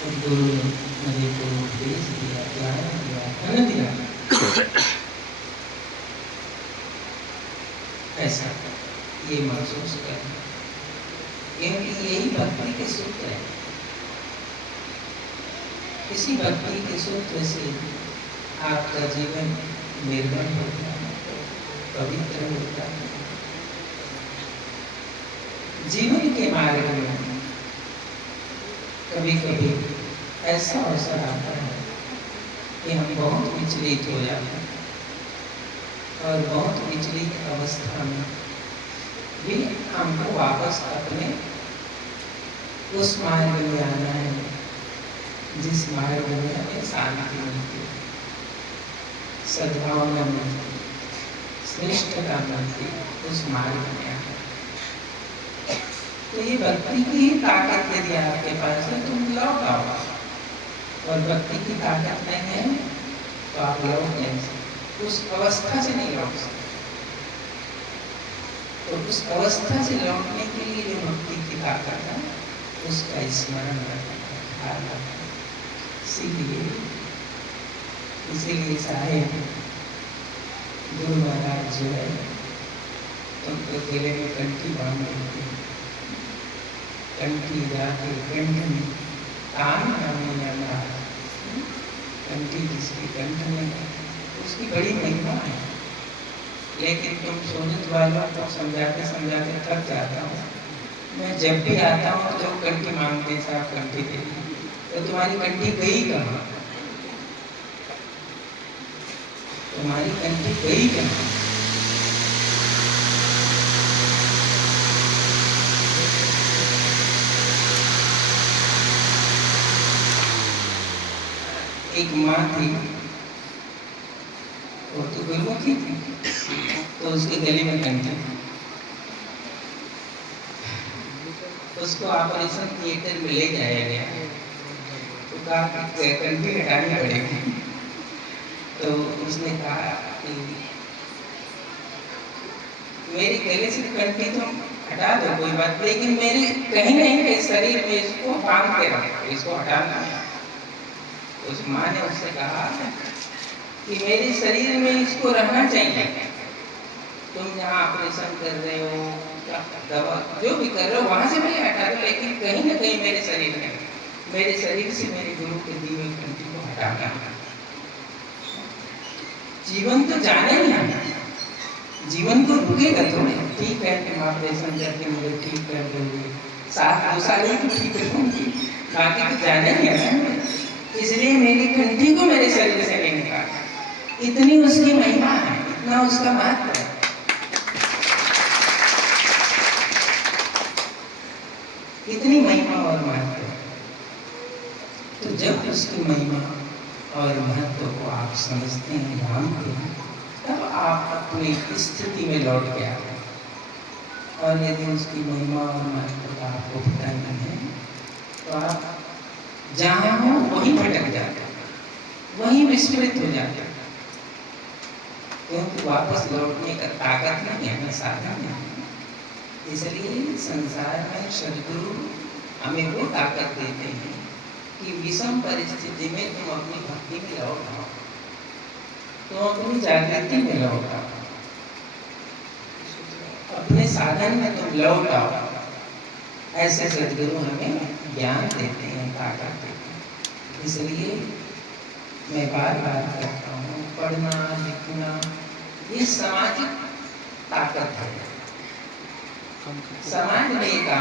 सद्गुरु ने मुझे को उपदेश दिया, ज्ञान दिया, धन दिया, ऐसा ये महसूस करना, क्योंकि यही भक्ति के सूत्र है। इसी भक्ति के सूत्र से आपका जीवन निर्मल होता है, पवित्र होता है। जीवन के मार्ग में कभी कभी ऐसा अवसर आता है कि हम बहुत विचलित हो जाते हैं, और बहुत विचलित अवस्था में भी हमको वापस अपने उस मार्ग में आना है जिस मार्ग में हमें शांति मिलती है, सद्भावना मिलती, श्रेष्ठता मिलती, उस मार्ग में आना। तो ये भक्ति की ताकत यदि आपके पास है तो लौट आओ, और भक्ति की ताकत नहीं है तो आप लौट नहीं सकते, उस अवस्था से नहीं लौट सकते। तो उस अवस्था से लौटने के लिए जो भक्ति की ताकत है उसका स्मरण रखना। इसीलिए साहेब गुरु महाराज जो है तुमको गले में कंठी बांध देते हैं, कंठी जाके कंठ में कान में जाना, कंठी जिसकी कंठ में उसकी बड़ी महिमा है। लेकिन तुम सोनित वालों को समझाते समझाते थक जाता हूँ। मैं जब भी आता हूँ तो लोग कंठी मांगते हैं, साहब कंठी दे, तो तुम्हारी कंठी गई कहाँ? तुम्हारी कंठी गई कहाँ? एक माँ थी, वो तो गुरुमुखी थी, तो उसके गले में कंठी थी। उसको ऑपरेशन थिएटर में ले जाया गया, तो कहा कंठी हटानी पड़ेगी। तो उसने कहा कि मेरे गले से कंठी तुम हटा दो, कोई बात, लेकिन मेरे कहीं नहीं के शरीर में इसको बांध के रखो, इसको हटाना है। उस माँ ने उससे कहा कि मेरे शरीर में इसको रहना चाहिए, तुम जहाँ ऑपरेशन कर रहे हो, दवा जो भी कर रहे हो वहां से भले हटा दो, लेकिन कहीं ना कहीं मेरे शरीर में, मेरे शरीर से मेरे गुरु के दी हुई कंठी को हटाना है। जीवन तो जाने ही है, जीवन को रुकेगा तो नहीं। ठीक है तुम ऑपरेशन करके मुझे ठीक कर दोगे, 7 साल ही तो ठीक करूंगी, बाकी तो जाने ही है। इसलिए मेरी कंठी को मेरे शरीर से नहीं निकाला। इतनी उसकी महिमा है, इतना उसका महत्व है। इतनी महिमा और महत्व। तो जब उसकी महिमा और महत्व को आप समझते हैं, जानते हैं, तब आप अपनी स्थिति में लौट के आते हैं। और यदि उसकी महिमा और महत्व का आपको पता नहीं है तो आप जहाँ हो वहीं भटक जाते हैं, वहीं विस्मृत हो जाते हैं, क्योंकि वापस लौटने का ताकत नहीं है, ना साधन नहीं। इसलिए संसार में सद्गुरु हमें वो ताकत देते हैं कि विषम परिस्थिति में तुम अपनी भक्ति में लौट आओ, तुम अपनी जागृति में लौट आओ, अपने साधन में तुम लौट आओ। ऐसे सद्गुरु हमें ज्ञान देते हैं, ताकत देते हैं। इसलिए मैं बार बार कहता हूँ, पढ़ना लिखना ये सामाजिक ताकत है, समाज में काम